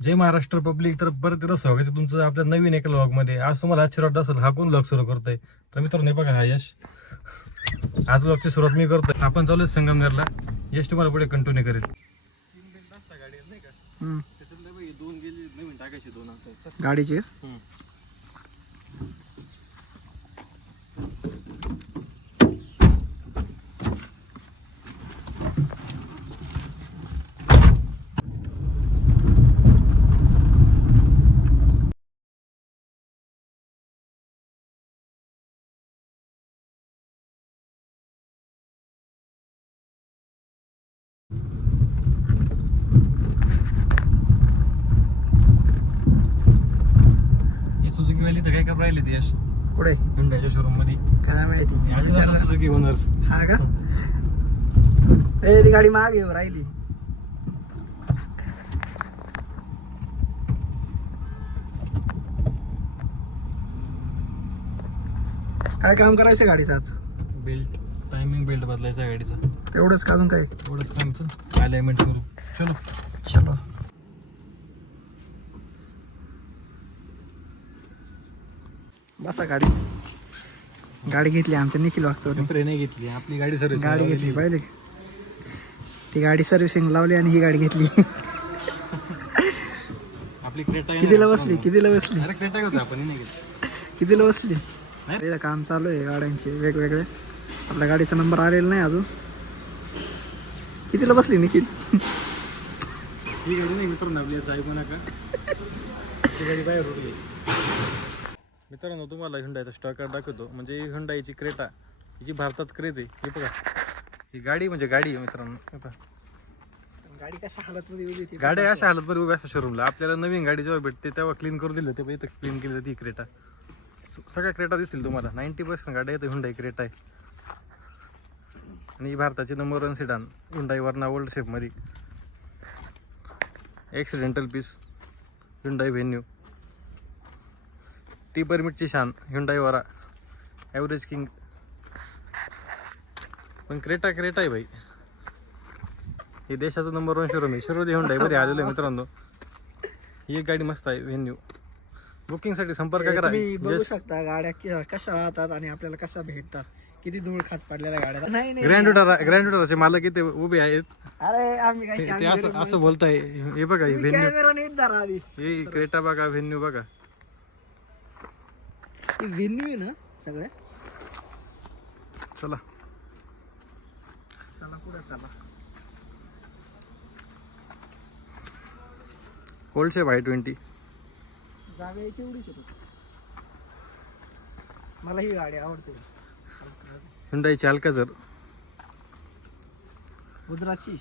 जय Maharashtra public. तर परत एकदा स्वागत आहे तुमचं आपल्या नवीन एका व्लॉग मध्ये. आज तुम्हाला आश्चर्य वाटत असेल हा कोण व्लॉग सुरू करतोय. तर मित्रांनो बघा हा यश. आज व्लॉगची सुरुवात मी करतोय. आपण चालू संगमनेरला. यश तुम्हाला पुढे कंटिन्यू करेल. 3 बेल्ट असता गाडी नाही का, त्याच्यातले बघ 2 गेली नवीन टाकायची 2 आता गाडीची. सुझुकी वाली तर काय कर राहिली ती यश कुठे हुंडाईच्या शोरूम मध्ये. काय माहिती. अशीच असं सुझुकी ओनर्स. हा का? ए ती गाडी मागे राहिली. काय काम करायचं गाडीचं आज? बेल्ट टायमिंग बेल्ट बदलायचा आहे गाडीचा. तेवढंच का अजून काय? एवढंच काम. चल अलाइनमेंट करू. चलो चलो. बसा गाडी. गाडी घेतली आमच्या निखिल वागचौरे. पेपर नाही घेतली आपली गाडी सर्व्हिस. गाडी घेतली पाहिजे. ती गाडी सर्व्हिसिंग लावली आणि ही गाडी घेतली. आपली क्रेटा कितीला बसली? कितीला बसली? अरे क्रेटा होता आपण नाही घेतली. कितीला बसली? तिला काम चालू आहे गाड्यांचे वेगवेगळे. आपल्या गाडीचा नंबर आलेला नाही अजून. कितीला बसली निखिल? ही गाडी नाही मित्रांनो आपली असं ऐकू नका. ती गाडी बाहेर उडली. मित्रांनो तुम्हाला हुंडाईचा स्टॉक दाखवतो. म्हणजे ही हुंडाईची क्रेटा हिची भारतात क्रेज आहे. हे बघा ही गाडी म्हणजे गाडी आहे मित्रांनो. गाडी कशा हालत मध्ये उभी होती? गाड्या अशा हालत बरी उभ्या असं शोरूमला. आपल्याला नवीन गाडी जेव्हा भेटते तेव्हा क्लीन करून दिलं तेव्हा इथं क्लीन केली जाते ही क्रेटा. सगळ्या क्रेटा दिसतील तुम्हाला. 90% गाड्या येतं हुंडाई क्रेटा आहे. आणि ही भारताची number 1 sedan Hyundai Verna old शेपमध्ये. Accidental piece Hyundai Venue. T परमिटची शान हुंडाई वरा. Average king. पण क्रेटा क्रेटा आहे भाई. हे देशाचं नंबर 1 शोरूम आहे. शिरोली हुंडाईमध्ये आलेलं आहे मित्रांनो. ही एक गाडी मस्त आहे व्हेन्यू. बुकिंगसाठी संपर्क करा. तुम्ही बघू शकता गाड्या कशा राहतात आणि आपल्याला कशा भेटतात. किती धूळ खात पडलेल्या गाड्या. नाही नाही ग्रँड मालक इथे उभे आहेत. अरे आम्ही ते काय असं बोलताय. हे बघा ही व्हेन्यू. कॅमेरा नीट धरा आधी. हे क्रेटा बघा व्हेन्यू बघा. ही व्हेन्यू आहे ना सगळ्या. चला चला पुढे चला. ओल्ड शेप आहे 20. जागा यायची एवढीच होती. मला ही गाडी आवडते. हुंडाईची अल्काझर. गुजरातची.